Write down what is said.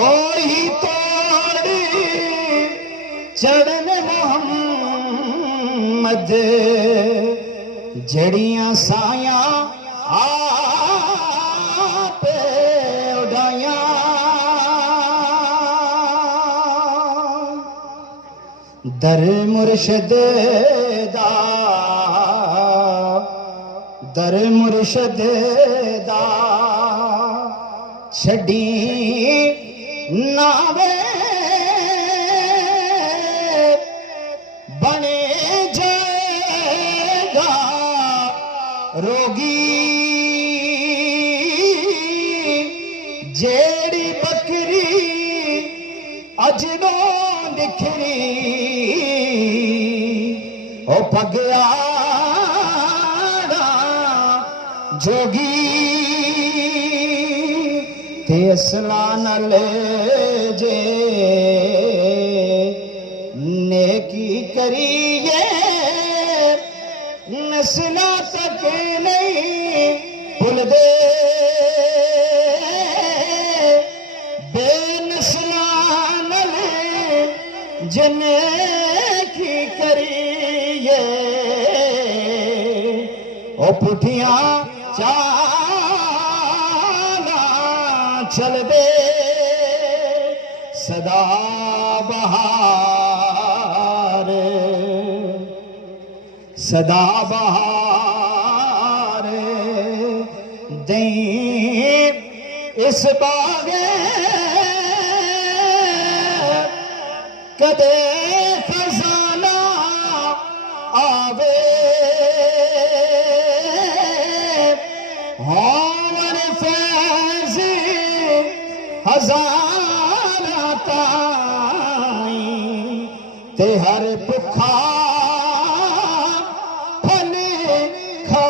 ओही तोड़ी चढ़न मोहम्मद जड़ियां साया आप उड़ाया दर मुर्शद दा दर मुर्शद दा छड़ी नावे बने जाएगा रोगी जेड़ी बकरी अजनों दिखरी ओ पगयाड़ा जोगी ते असला न ले जे नेकी करिए नस्ला तक नहीं भूल दे बेनस्ला न ले जने की करिए ओ पुठिया चल दे सदा बहार सदा बहार दई इस बागे कदे खजाना आवे होवन फैज़ हज़ारा ताई ते हर भुखा फल खा